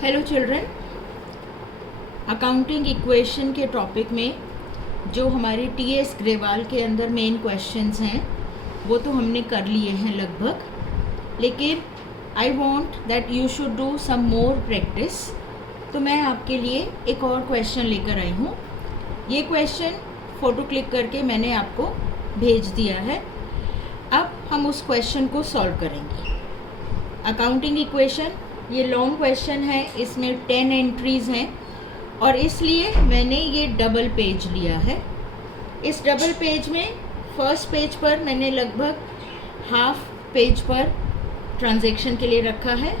Hello children, accounting equation के topic में जो हमारी टीएस ग्रेवाल के अंदर मेन क्वेश्चंस हैं वो तो हमने कर लिए हैं लगभग, लेकिन I want that you should do some more practice. तो मैं आपके लिए एक और क्वेश्चन लेकर आई हूँ। ये क्वेश्चन फ़ोटो क्लिक करके मैंने आपको भेज दिया है। अब हम उस क्वेश्चन को सॉल्व करेंगे। अकाउंटिंग इक्वेशन ये लॉन्ग क्वेश्चन है, इसमें 10 एंट्रीज़ हैं और इसलिए मैंने ये डबल पेज लिया है। इस डबल पेज में फर्स्ट पेज पर मैंने लगभग हाफ पेज पर ट्रांजैक्शन के लिए रखा है।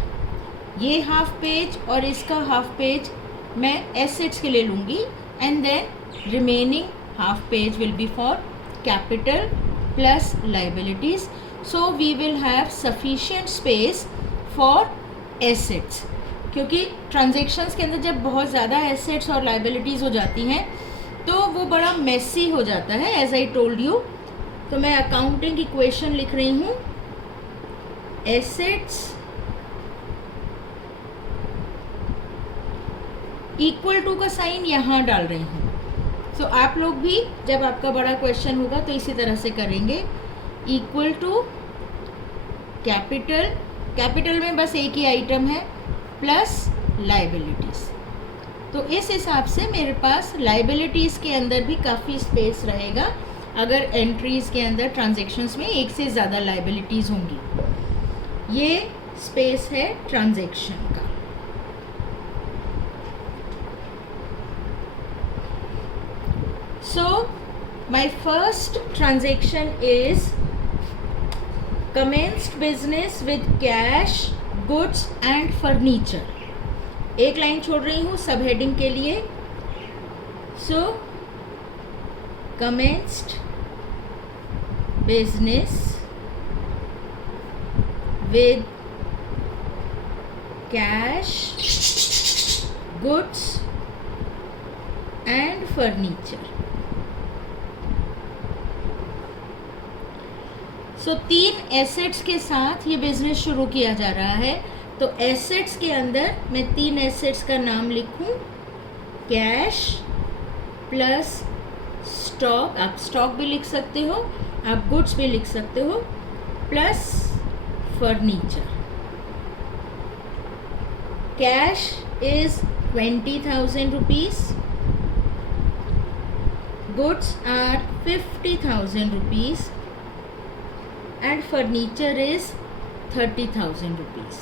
ये हाफ पेज और इसका हाफ पेज मैं एसेट्स के लिए लूँगी and then remaining half page will be for capital plus liabilities. So we will have sufficient space for assets, क्योंकि ट्रांजैक्शंस के अंदर जब बहुत ज़्यादा एसेट्स और लाइबिलिटीज़ हो जाती हैं तो वो बड़ा मेसी हो जाता है, एज आई टोल्ड यू। तो मैं अकाउंटिंग इक्वेशन लिख रही हूँ, एसेट्स इक्वल टू का साइन यहाँ डाल रही हूँ। सो आप लोग भी जब आपका बड़ा क्वेश्चन होगा तो इसी तरह से करेंगे, इक्वल टू कैपिटल, कैपिटल में बस एक ही आइटम है, प्लस लाइबिलिटीज़। तो इस हिसाब से मेरे पास लाइबिलिटीज़ के अंदर भी काफ़ी स्पेस रहेगा अगर एंट्रीज़ के अंदर ट्रांजैक्शंस में एक से ज़्यादा लाइबिलिटीज़ होंगी। ये स्पेस है ट्रांजैक्शन का। So my first transaction is commenced business with cash, goods and furniture। एक लाइन छोड़ रही हूँ सब हेडिंग के लिए। So commenced business with cash, goods and furniture। So 3 assets के साथ ये बिज़नेस शुरू किया जा रहा है। तो एसेट्स के अंदर मैं 3 एसेट्स का नाम लिखूं, कैश प्लस स्टॉक, आप स्टॉक भी लिख सकते हो, आप गुड्स भी लिख सकते हो, plus furniture. Cash is 20,000 rupees, goods are 50,000 rupees and furniture is 30,000 rupees.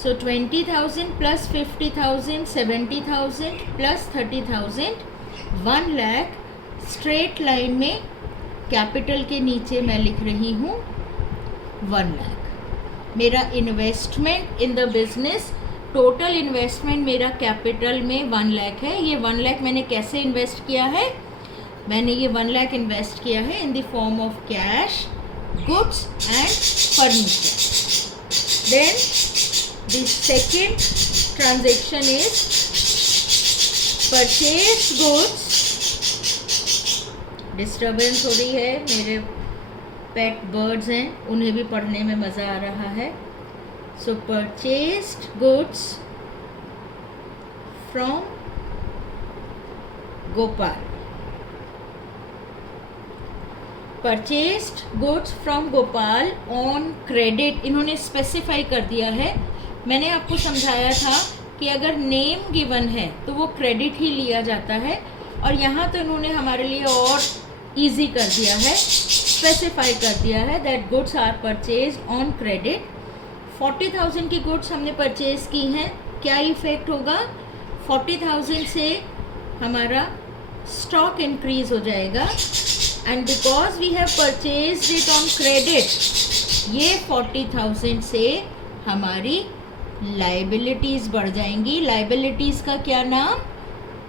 So 20,000 plus 50,000, 70,000 plus 30,000, 1 lakh। Straight line में कैपिटल के नीचे मैं लिख रही हूँ 1 लाख। मेरा investment in the business, total investment मेरा कैपिटल में 1 लाख है। ये 1 लाख मैंने कैसे इन्वेस्ट किया है? मैंने ये 1 लाख इन्वेस्ट किया है in the form of cash, goods and furniture. Then the second transaction is purchase goods. Disturbance हो रही है, मेरे पेट बर्ड्स हैं, उन्हें भी पढ़ने में मज़ा आ रहा है। So purchased goods from Gopal. Purchased goods from Gopal on credit, इन्होंने स्पेसिफाई कर दिया है। मैंने आपको समझाया था कि अगर नेम गिवन है तो वो क्रेडिट ही लिया जाता है, और यहाँ तो इन्होंने हमारे लिए और इजी कर दिया है, स्पेसिफाई कर दिया है that goods are purchased on credit. 40,000 की गुड्स हमने परचेज की हैं। क्या इफ़ेक्ट होगा? 40,000 से हमारा स्टॉक इंक्रीज हो जाएगा, and because we have purchased it on credit, ये 40,000 से हमारी लाइबिलिटीज़ बढ़ जाएंगी। लाइबिलिटीज़ का क्या नाम?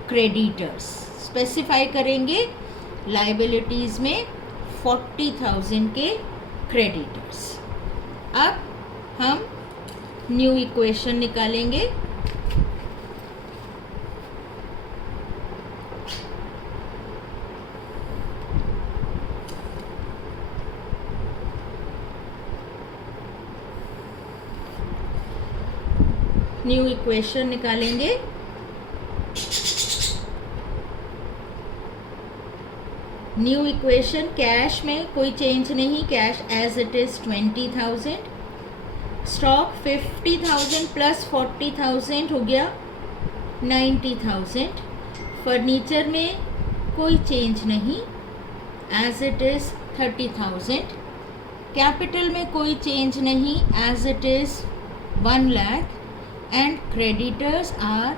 क्रेडिटर्स। स्पेसिफाई करेंगे लाइबिलिटीज़ में 40,000 के क्रेडिटर्स। अब हम न्यू इक्वेशन निकालेंगे। न्यू इक्वेशन निकालेंगे। न्यू इक्वेशन, कैश में कोई चेंज नहीं, cash as it is 20,000, stock 50,000 plus 40,000 हो गया 90,000, फर्नीचर में कोई चेंज नहीं, एज इट इज 30,000, कैपिटल में कोई चेंज नहीं, as it is 1 lakh, and creditors are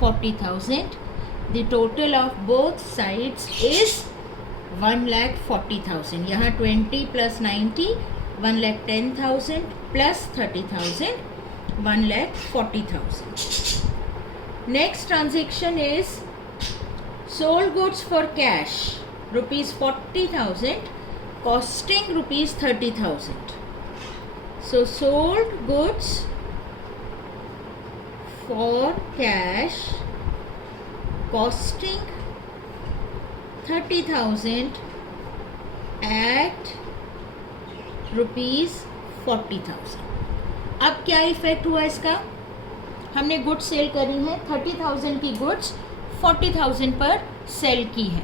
40,000। The total of both sides is 1,40,000। यहाँ 20 plus 90 1,10,000 plus 30,000 1,40,000। Next transaction is sold goods for cash ₹40,000, costing ₹30,000. So sold goods for cash costing 30,000 at ₹40,000। अब क्या effect हुआ इसका? हमने goods sale करी हैं, 30,000 की goods 40,000 पर सेल की है।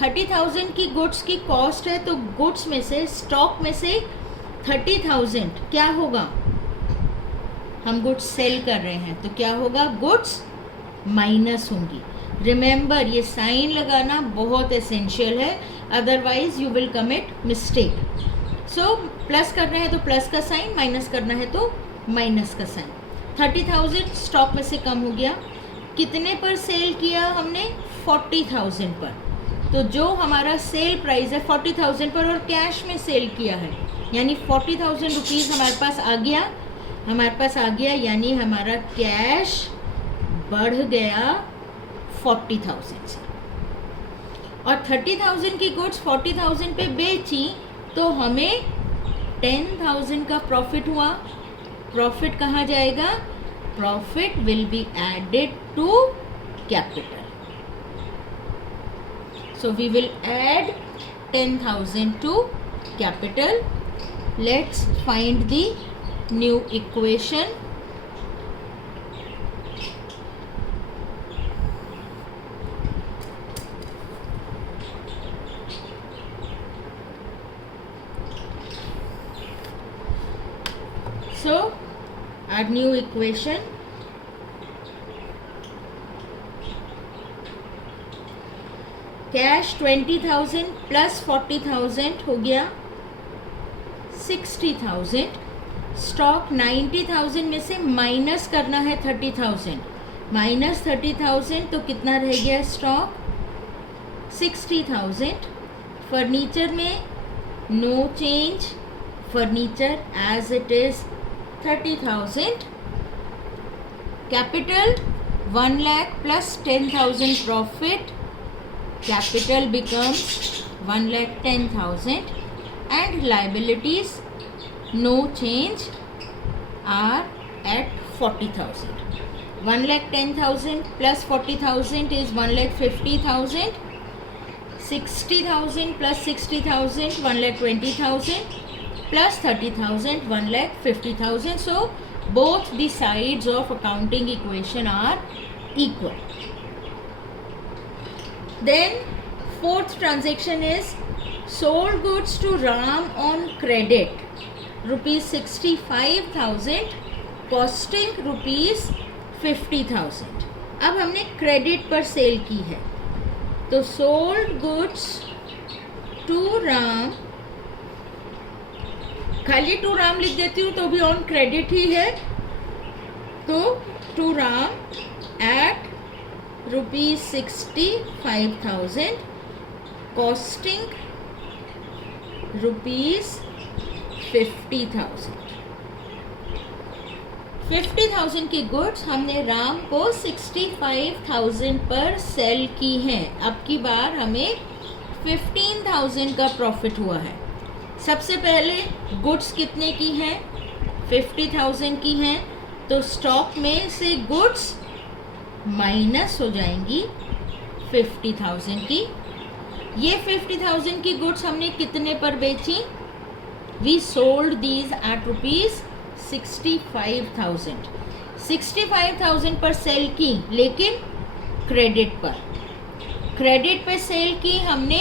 30,000 की गुड्स की कॉस्ट है, तो गुड्स में से, स्टॉक में से 30,000 क्या होगा? हम गुड्स सेल कर रहे हैं तो क्या होगा? गुड्स माइनस होंगी। रिमेंबर, ये साइन लगाना बहुत एसेंशियल है, otherwise you will commit mistake. So plus करना है तो प्लस का साइन, माइनस करना है तो माइनस का साइन। 30,000 स्टॉक में से कम हो गया। कितने पर सेल किया हमने? 40,000 पर। तो जो हमारा सेल प्राइस है 40,000 पर और कैश में सेल किया है, यानी 40,000 रुपीज़ हमारे पास आ गया, यानी हमारा कैश बढ़ गया 40,000 से। और 30,000 की गुड्स 40,000 पे बेची तो हमें 10,000 का प्रॉफिट हुआ। प्रॉफिट कहाँ जाएगा? Profit will be added to capital. So we will add 10,000 to capital. Let's find the new equation. So our new equation, cash 20,000 plus 40,000 हो गया 60,000। स्टॉक 90,000 में से माइनस करना है 30,000, माइनस 30,000 तो कितना रह गया स्टॉक? 60,000। फर्नीचर में no change, furniture as it is 30,000। Capital 1 lakh plus 10,000 profit, capital becomes 1,10,000, and liabilities no change are at 40,000. 1,10,000 plus 40,000 is 1,50,000. 60,000 plus 60,000 1,20,000 plus 30,000 1,50,000. So both the sides of accounting equation are equal. Then fourth transaction is sold goods to Ram on credit ₹65,000 costing ₹50,000। अब हमने credit पर cell की है तो sold goods to Ram, खाली to Ram लिख देती हूँ तो भी ऑन क्रेडिट ही है, तो टू राम एट ₹65,000 costing ₹50,000। 50,000 की गुड्स हमने राम को 65,000 पर सेल की हैं। अब की बार हमें 15,000 का प्रॉफिट हुआ है। सबसे पहले गुड्स कितने की हैं? 50,000 की हैं, तो स्टॉक में से गुड्स माइनस हो जाएंगी 50,000 की। ये 50,000 की गुड्स हमने कितने पर बेची? We sold these eight ₹65,000। 65,000 पर सेल की, लेकिन क्रेडिट पे सेल की हमने,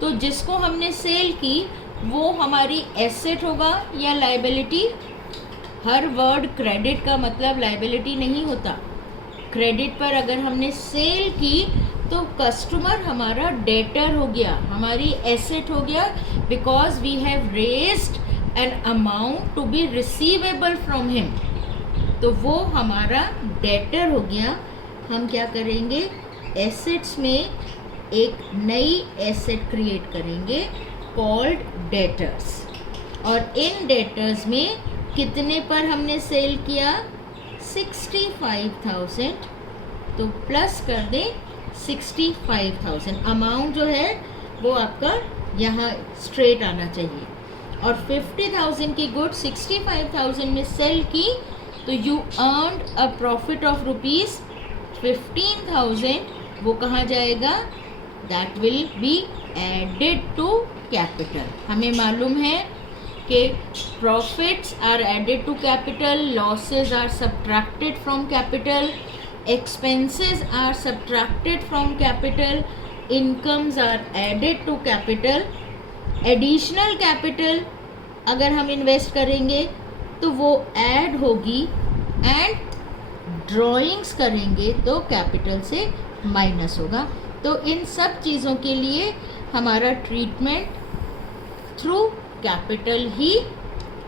तो जिसको हमने सेल की वो हमारी एसेट होगा या लायबिलिटी। हर वर्ड क्रेडिट का मतलब लायबिलिटी नहीं होता। क्रेडिट पर अगर हमने सेल की तो कस्टमर हमारा डेटर हो गया, हमारी एसेट हो गया, because we have raised an amount to be receivable from him, तो वो हमारा डेटर हो गया। हम क्या करेंगे, एसेट्स में एक नई एसेट क्रिएट करेंगे कॉल्ड डेटर्स, और इन डेटर्स में कितने पर हमने सेल किया, 65,000, तो प्लस कर दें 65,000। अमाउंट जो है वो आपका यहाँ स्ट्रेट आना चाहिए, और 50,000 की गुड 65,000 में सेल की, तो you earned a profit of rupees 15,000। वो कहाँ जाएगा, that will be added to capital. हमें मालूम है कि profits are added to capital, losses are subtracted from capital, expenses are subtracted from capital, incomes are added to capital, additional capital अगर हम invest करेंगे तो वो ऐड होगी, एंड ड्राइंग्स करेंगे तो कैपिटल से माइनस होगा। तो इन सब चीज़ों के लिए हमारा ट्रीटमेंट थ्रू कैपिटल ही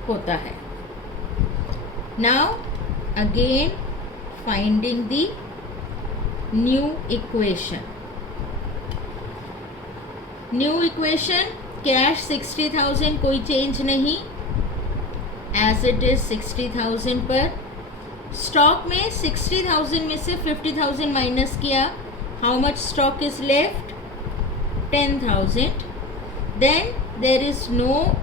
होता है। Now again finding the new equation. Cash 60,000, कोई चेंज नहीं, एज इट इज 60,000 पर। स्टॉक में 60,000 में से 50,000 माइनस किया, how much stock is left, 10,000। Then there is no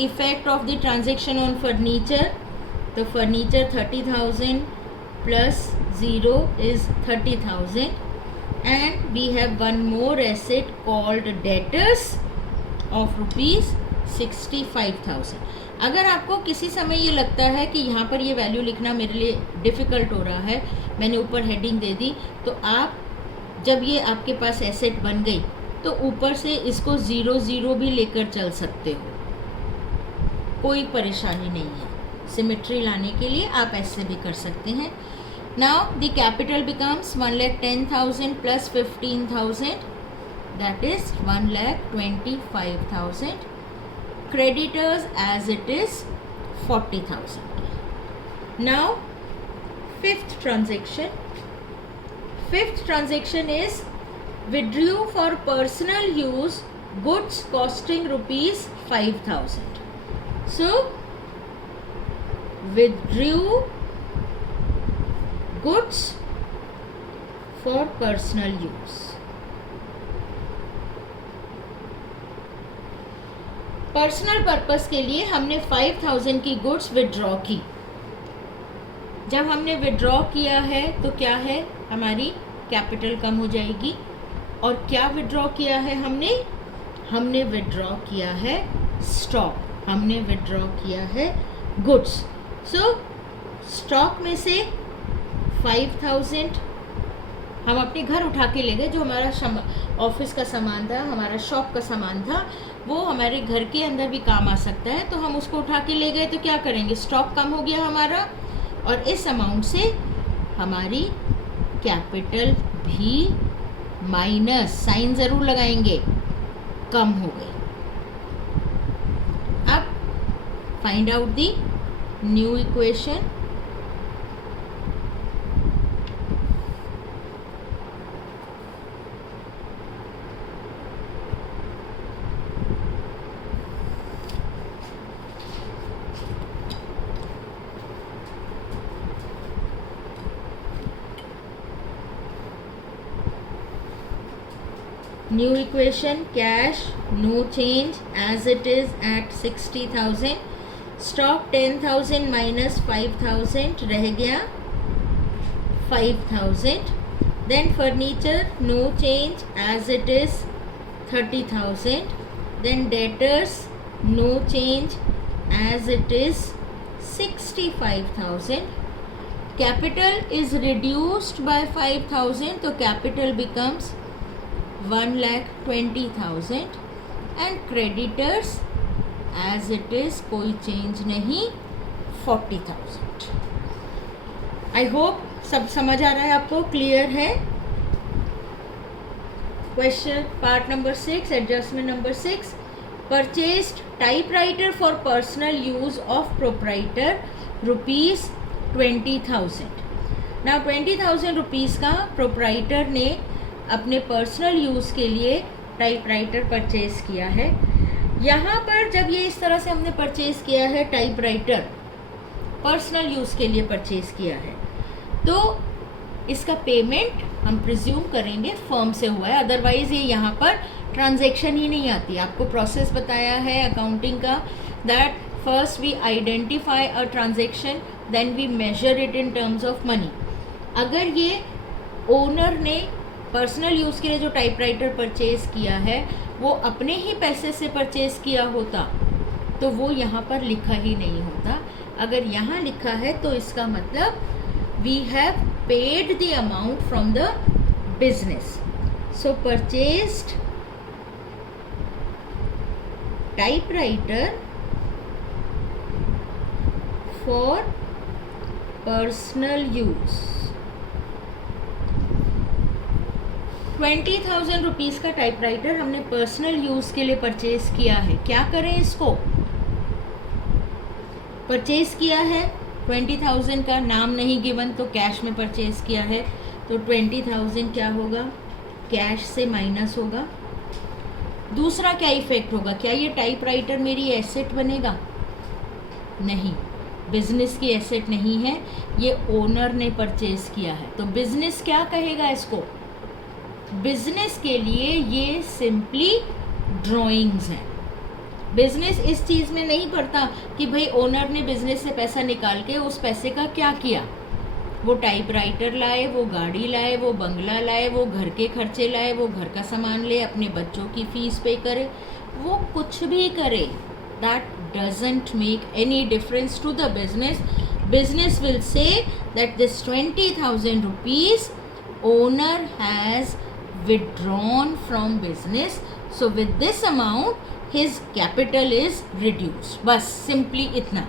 effect of the transaction on furniture, तो furniture 30,000 plus 0 is 30,000, and we have one more asset called debtors of rupees 65,000। अगर आपको किसी समय ये लगता है कि यहाँ पर ये वैल्यू लिखना मेरे लिए डिफ़िकल्ट हो रहा है, मैंने ऊपर हेडिंग दे दी, तो आप जब ये आपके पास एसेट बन गई तो ऊपर से इसको 0 भी लेकर चल सकते हो, कोई परेशानी नहीं है। सिमेट्री लाने के लिए आप ऐसे भी कर सकते हैं। Now the capital becomes 1,10,000 plus 15,000, that is 1,25,000। Creditors as it is 40,000। Now fifth transaction is withdrew for personal use goods costing rupees 5,000. So withdrew goods for personal use. Personal purpose के लिए हमने 5,000 की गुड्स विड्रॉ की। जब हमने withdraw किया है तो क्या है, हमारी कैपिटल कम हो जाएगी। और क्या विड्रॉ किया है हमने विड्रॉ किया है स्टॉक, हमने विड्रॉ किया है गुड्स। सो स्टॉक में से 5,000 हम अपने घर उठा के ले गए, जो हमारा ऑफिस का सामान था, हमारा शॉप का सामान था, वो हमारे घर के अंदर भी काम आ सकता है, तो हम उसको उठा के ले गए। तो क्या करेंगे, स्टॉक कम हो गया हमारा, और इस अमाउंट से हमारी कैपिटल भी माइनस साइन ज़रूर लगाएंगे, कम हो गई। अब find out the new equation. New equation, cash no change as it is at 60,000, stock 10,000 minus 5,000 रह गया 5,000, then furniture no change as it is 30,000, then debtors no change as it is 65,000, capital is reduced by 5,000, तो capital becomes 1,20,000 and creditors as it is कोई change नहीं 40,000। I hope सब समझ आ रहा है आपको, क्लियर है। Question part number 6, adjustment number 6, purchased typewriter for personal use of proprietor ₹20,000। Now 20,000 rupees का प्रोप्राइटर ने अपने पर्सनल यूज़ के लिए टाइपराइटर परचेज़ किया है। यहाँ पर जब ये इस तरह से हमने परचेज़ किया है, टाइपराइटर पर्सनल यूज़ के लिए परचेज़ किया है, तो इसका पेमेंट हम प्रिज्यूम करेंगे फर्म से हुआ है, अदरवाइज़ ये यहाँ पर ट्रांजैक्शन ही नहीं आती। आपको प्रोसेस बताया है अकाउंटिंग का, that first we identify a transaction, then we measure it in terms of money. अगर ये ओनर ने पर्सनल यूज़ के लिए जो टाइपराइटर परचेज़ किया है वो अपने ही पैसे से परचेज़ किया होता तो वो यहाँ पर लिखा ही नहीं होता। अगर यहाँ लिखा है तो इसका मतलब we have paid the amount from the business. So purchased typewriter for personal use, 20,000 rupees का टाइपराइटर हमने पर्सनल यूज़ के लिए परचेज़ किया है। क्या करें, इसको परचेज़ किया है 20,000 का, नाम नहीं गिवन तो कैश में परचेज़ किया है, तो 20,000 क्या होगा, कैश से माइनस होगा। दूसरा क्या इफ़ेक्ट होगा, क्या ये टाइपराइटर मेरी एसेट बनेगा? नहीं, बिजनेस की एसेट नहीं है, ये ओनर ने परचेज़ किया है। तो बिजनेस क्या कहेगा इसको? बिजनेस के लिए ये सिंपली ड्राइंग्स हैं। बिजनेस इस चीज़ में नहीं पड़ता कि भाई ओनर ने बिजनेस से पैसा निकाल के उस पैसे का क्या किया, वो टाइपराइटर लाए, वो गाड़ी लाए, वो बंगला लाए, वो घर के खर्चे लाए, वो घर का सामान ले, अपने बच्चों की फीस पे करे, वो कुछ भी करे, that doesn't make any difference to the business. Business will say that this 20,000 rupees owner has withdrawn from business, so with this amount his capital is reduced। बस सिंपली इतना।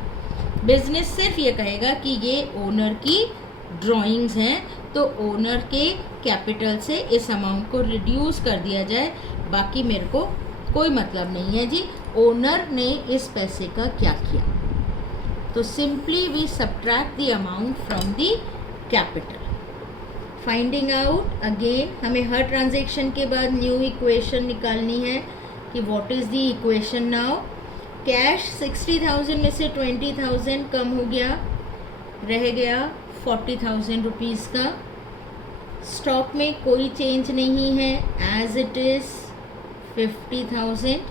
बिजनेस सिर्फ ये कहेगा कि ये ओनर की ड्राइंग्स हैं तो ओनर के कैपिटल से इस अमाउंट को रिड्यूस कर दिया जाए, बाकी मेरे को कोई मतलब नहीं है जी ओनर ने इस पैसे का क्या किया। तो simply we subtract the amount from the capital. Finding out, again हमें हर ट्रांजेक्शन के बाद न्यू इक्वेशन निकालनी है कि what is the equation now. Cash 60,000 में से 20,000 कम हो गया, रह गया 40,000 रुपीज़ का। स्टॉक में कोई चेंज नहीं है, as it is 50,000।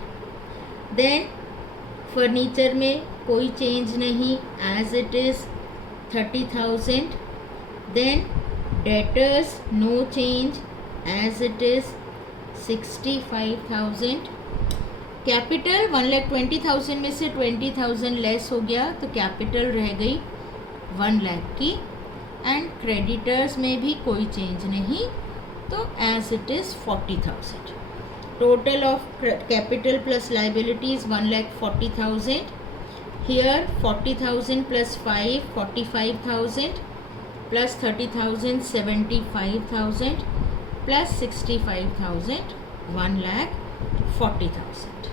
Then furniture में कोई चेंज नहीं, as it is 30,000। Then debtors no change, as it is 65,000। Capital 1,20,000 में से 20,000 लेस हो गया तो कैपिटल रह गई 1 लाख की। एंड क्रेडिटर्स में भी कोई चेंज नहीं तो as it is 40,000। Total of capital plus liabilities 1,40,000। Here 40,000 plus 5 45,000 plus 30,000 75,000 plus 65,000 1,40,000।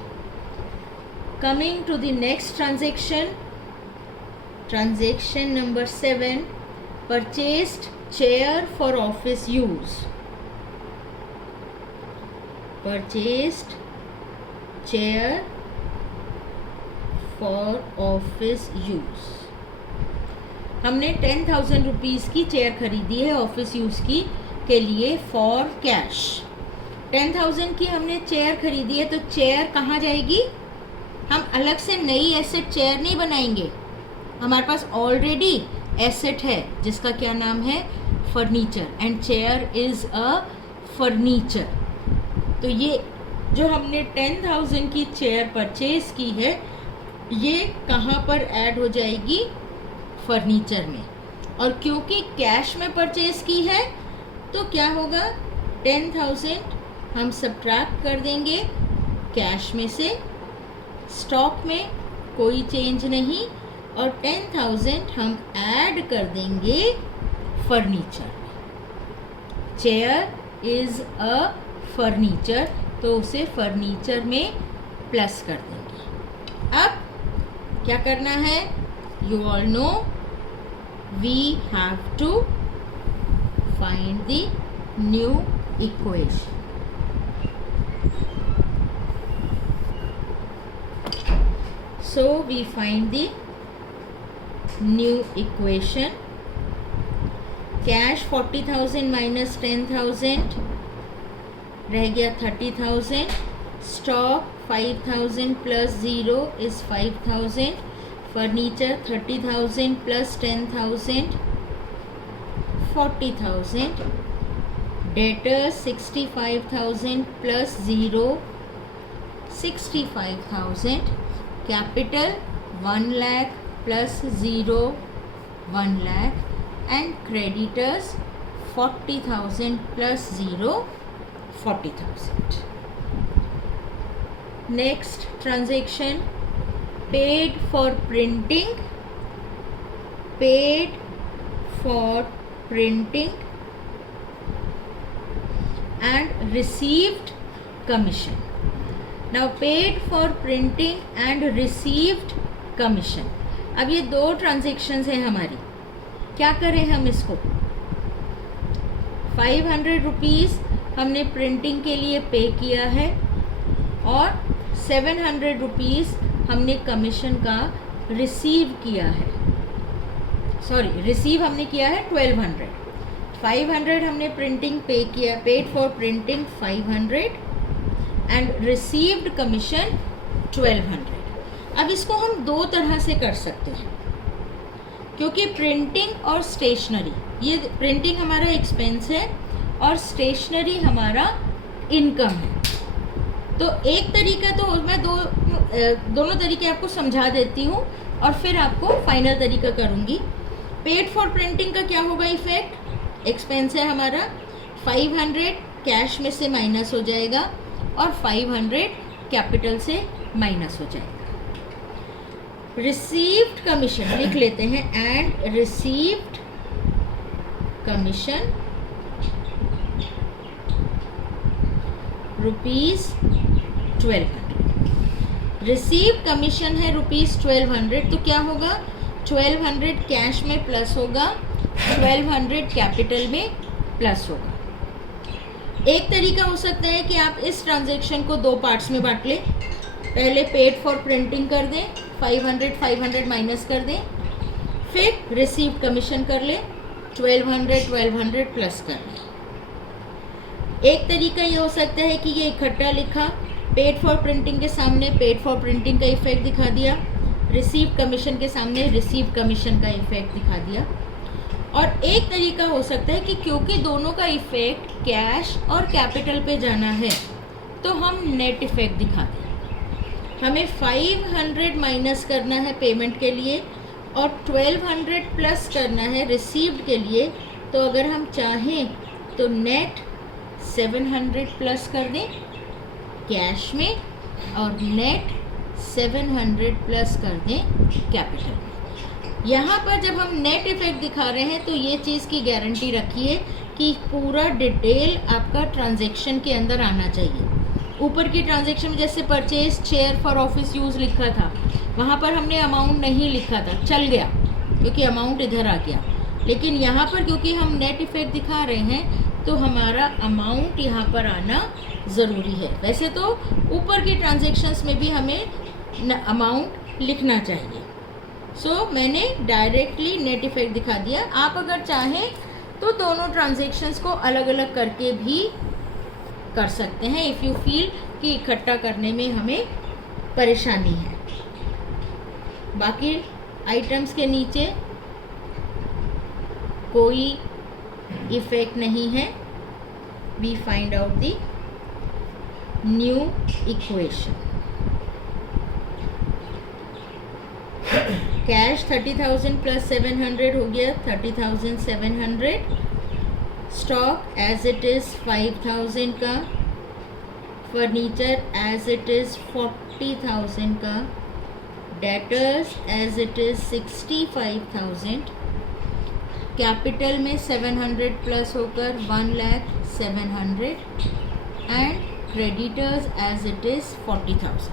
Coming to the next transaction, transaction number 7, purchased chair for office use। Purchased chair for office use। हमने 10,000 rupees की chair खरीदी है office use की के लिए for cash. 10,000 की हमने chair खरीदी है तो चेयर कहाँ जाएगी? हम अलग से नई एसेट चेयर नहीं बनाएंगे, हमारे पास ऑलरेडी एसेट है जिसका क्या नाम है, furniture, and chair is a furniture. तो ये जो हमने 10,000 की चेयर परचेज़ की है ये कहाँ पर ऐड हो जाएगी? फर्नीचर में। और क्योंकि कैश में परचेज की है तो क्या होगा, 10,000 हम सब्ट्रैक्ट कर देंगे कैश में से, स्टॉक में कोई चेंज नहीं, और 10,000 हम ऐड कर देंगे furniture. Chair is a furniture, तो उसे फर्नीचर में प्लस कर देंगे। अब क्या करना है, you all know we have to find the new equation. So we find the new equation. Cash 40,000 minus 10,000 रह गया 30,000. Stock 5,000 plus 0 is 5,000. Furniture 30,000 plus 10,000 40,000. Debtors 65,000 plus 0 65,000. Capital 1 lakh plus 0 1 lakh, and creditors 40,000 plus 0 40,000. Next transaction, paid for printing, paid for printing and received commission. Now paid for printing and received commission. अब ये दो transactions हैं हमारी, क्या करें हम इसको, 500 rupees हमने प्रिंटिंग के लिए पे किया है और 700 रुपीज़ हमने कमीशन का रिसीव किया है, सॉरी रिसीव हमने किया है 1200, 500 हमने प्रिंटिंग पे किया, paid for printing 500 and received commission 1200। अब इसको हम दो तरह से कर सकते हैं, क्योंकि प्रिंटिंग और स्टेशनरी, ये प्रिंटिंग हमारा एक्सपेंस है और स्टेशनरी हमारा इनकम है। तो एक तरीका तो मैं दोनों तरीके आपको समझा देती हूँ और फिर आपको फाइनल तरीका करूँगी। पेड फॉर प्रिंटिंग का क्या होगा इफेक्ट, एक्सपेंस है हमारा, 500 कैश में से माइनस हो जाएगा और 500 कैपिटल से माइनस हो जाएगा। रिसीव्ड कमीशन लिख लेते हैं, and received commission ₹1200। Receive commission है ₹1200, तो क्या होगा, 1200 कैश में प्लस होगा, 1200 कैपिटल में प्लस होगा। एक तरीका हो सकता है कि आप इस ट्रांजैक्शन को दो पार्ट्स में बांट लें, पहले पेड फॉर प्रिंटिंग कर दें, 500 माइनस कर दें, फिर रिसीव कमीशन कर लें, 1200 प्लस कर लें। एक तरीका ये हो सकता है कि ये इकट्ठा लिखा, पेड फॉर प्रिंटिंग के सामने पेड फॉर प्रिंटिंग का इफेक्ट दिखा दिया, रिसीव कमीशन के सामने रिसीव कमीशन का इफेक्ट दिखा दिया। और एक तरीका हो सकता है कि क्योंकि दोनों का इफेक्ट कैश और कैपिटल पे जाना है तो हम नेट इफेक्ट दिखाते हैं। हमें 500 माइनस करना है पेमेंट के लिए और 1200 प्लस करना है रिसीव्ड के लिए, तो अगर हम चाहें तो नेट 700 प्लस कर दें कैश में और नेट 700 प्लस कर दें कैपिटल में। यहाँ पर जब हम नेट इफेक्ट दिखा रहे हैं तो ये चीज़ की गारंटी रखिए कि पूरा डिटेल आपका ट्रांजैक्शन के अंदर आना चाहिए। ऊपर की ट्रांजैक्शन में जैसे purchase chair for office use लिखा था, वहाँ पर हमने अमाउंट नहीं लिखा था, चल गया क्योंकि अमाउंट इधर आ गया, लेकिन यहाँ पर क्योंकि हम नेट इफेक्ट दिखा रहे हैं तो हमारा अमाउंट यहाँ पर आना ज़रूरी है। वैसे तो ऊपर की ट्रांजैक्शंस में भी हमें अमाउंट लिखना चाहिए। मैंने डायरेक्टली नेट इफेक्ट दिखा दिया। आप अगर चाहें तो दोनों ट्रांजैक्शंस को अलग अलग करके भी कर सकते हैं, इफ़ यू फील कि इकट्ठा करने में हमें परेशानी है। बाकी आइटम्स के नीचे कोई इफेक्ट नहीं है। We find out the new equation. Cash 30,000 plus 700 हो गया 30,700. स्टॉक एज इट इज़ 5,000 का. फर्नीचर एज इट इज़ 40,000 का. Debtors as it is 65,000. Capital में 700 प्लस होकर 1,07,000 and creditors as it is 40,000.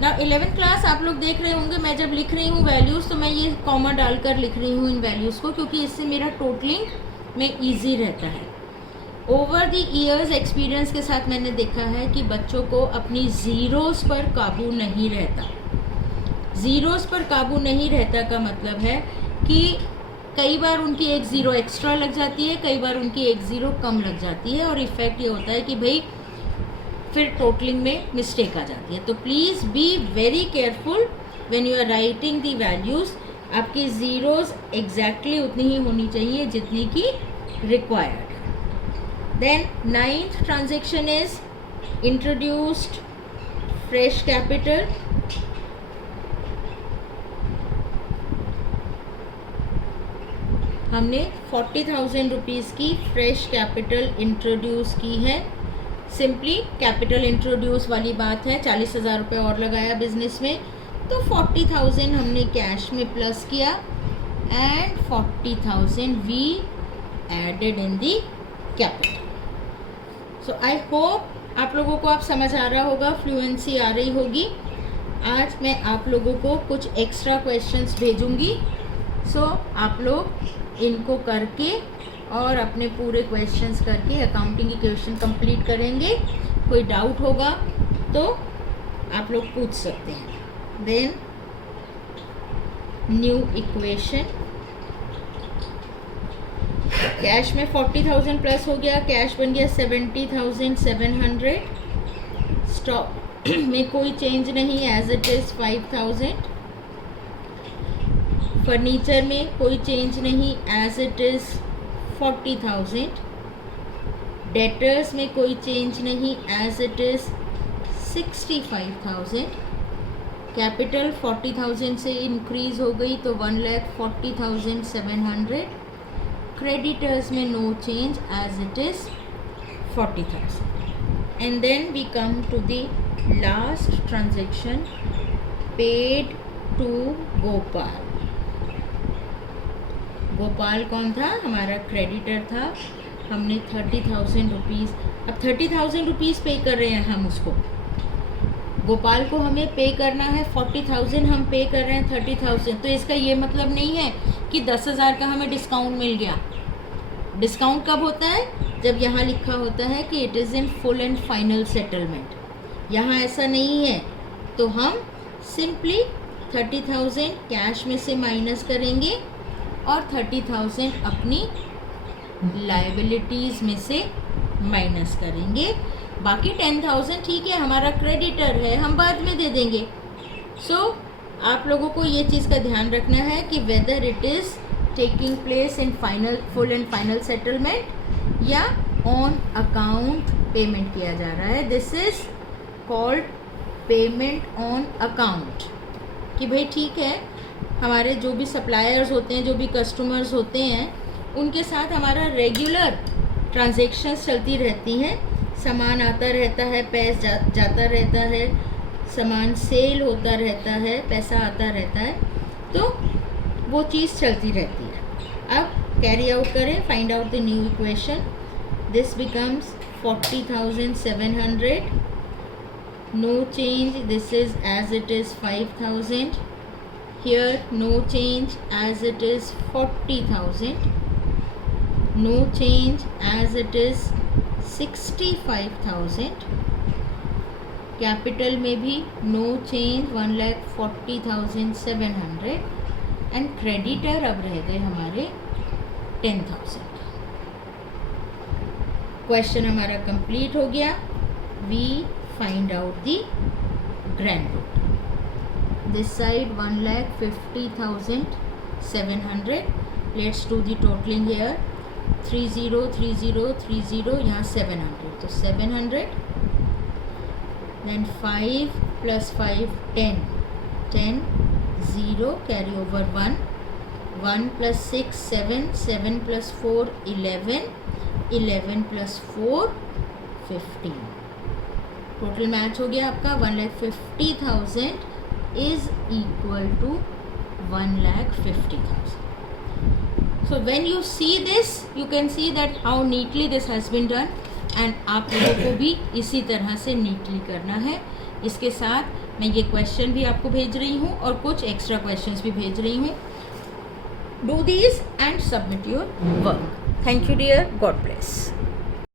ना 11th क्लास आप लोग देख रहे होंगे, मैं जब लिख रही हूँ वैल्यूज़ तो मैं ये कॉमा डालकर लिख रही हूँ इन वैल्यूज़ को, क्योंकि इससे मेरा टोटलिंग में ईजी रहता है. ओवर द ईयर्स एक्सपीरियंस के साथ मैंने देखा है कि बच्चों को अपनी ज़ीरोज़ पर काबू नहीं रहता. ज़ीरोज़ पर काबू नहीं रहता का मतलब है कि कई बार उनकी एक ज़ीरो एक्स्ट्रा लग जाती है, कई बार उनकी एक ज़ीरो कम लग जाती है, और इफ़ेक्ट ये होता है कि भाई फिर टोटलिंग में मिस्टेक आ जाती है. तो please be very careful when you are writing the values. आपकी ज़ीरोज़ एग्जैक्टली उतनी ही होनी चाहिए जितनी की required. Then 9th transaction is introduced fresh capital. हमने 40,000 रुपीज़ की फ्रेश कैपिटल इंट्रोड्यूस की है. सिंपली कैपिटल इंट्रोड्यूस वाली बात है. 40,000 रुपये और लगाया बिजनेस में, तो 40,000 हमने कैश में प्लस किया and 40,000 we added in the capital. So I hope आप लोगों को आप समझ आ रहा होगा, फ्लुएंसी आ रही होगी. आज मैं आप लोगों को कुछ एक्स्ट्रा क्वेश्चंस भेजूंगी. सो आप लोग इनको करके और अपने पूरे क्वेश्चंस करके अकाउंटिंग की क्वेश्चन कंप्लीट करेंगे. कोई डाउट होगा तो आप लोग पूछ सकते हैं. Then new equation. कैश में 40,000 प्लस हो गया, कैश बन गया 70,700. स्टॉक में कोई चेंज नहीं, एज इट इज़ 5,000. फर्नीचर में कोई चेंज नहीं, एज इट इज़ 40,000. डेटर्स में कोई चेंज नहीं, एज इट इज़ 65,000. कैपिटल 40,000 से इंक्रीज हो गई तो 1,40,700. क्रेडिटर्स में no change, as it is 40,000. And then we come to the last transaction, paid to Gopal. Gopal कौन था? हमारा क्रेडिटर था. हमने 30,000 रुपीज़, अब 30,000 रुपीज़ पे कर रहे हैं हम उसको. गोपाल को हमें पे करना है 40,000, हम पे कर रहे हैं 30,000. तो इसका ये मतलब नहीं है कि 10,000 का हमें डिस्काउंट मिल गया. डिस्काउंट कब होता है? जब यहाँ लिखा होता है कि it is in full and final settlement. यहाँ ऐसा नहीं है, तो हम सिंपली 30,000 कैश में से माइनस करेंगे और 30,000 अपनी लाइबिलिटीज़ में से माइनस करेंगे. बाकी 10,000 ठीक है, हमारा क्रेडिटर है, हम बाद में दे देंगे. सो आप लोगों को ये चीज़ का ध्यान रखना है कि whether it is taking place in final, full and final settlement या ऑन अकाउंट पेमेंट किया जा रहा है. This is called payment on account. कि भाई ठीक है, हमारे जो भी सप्लायर्स होते हैं, जो भी कस्टमर्स होते हैं, उनके साथ हमारा रेगुलर ट्रांजैक्शंस चलती रहती हैं. सामान आता रहता है, पैसा जाता रहता है, सामान सेल होता रहता है, पैसा आता रहता है, तो वो चीज़ चलती रहती है. अब कैरी आउट करें, find out the new equation. This becomes 40,700. No change, this is as it is 5,000. Here no change, as it is 40,000. No change, as it is 65,000. Capital में भी नो चेंज, 1,40,700. एंड क्रेडिटर अब रह गए हमारे 10,000. Question हमारा complete हो गया. We find out the grand total. This side 1,50,700. Let's do the totaling here. 30, 30, 30, यहाँ 700. तो 700. Then 5 plus 5, 10. 10, 0, carry over 1, 1 plus 6 7, 7 plus 4 11, 11 plus 4 15. Total match हो गया आपका 1,50,000 is equal to 1,50,000. So when you see this, you can see that how neatly this has been done, and आप लोगों को भी इसी तरह से नीटली करना है. इसके साथ मैं ये क्वेश्चन भी आपको भेज रही हूँ और कुछ एक्स्ट्रा क्वेश्चंस भी भेज रही हूँ. Do these and submit your work. Thank you dear. God bless.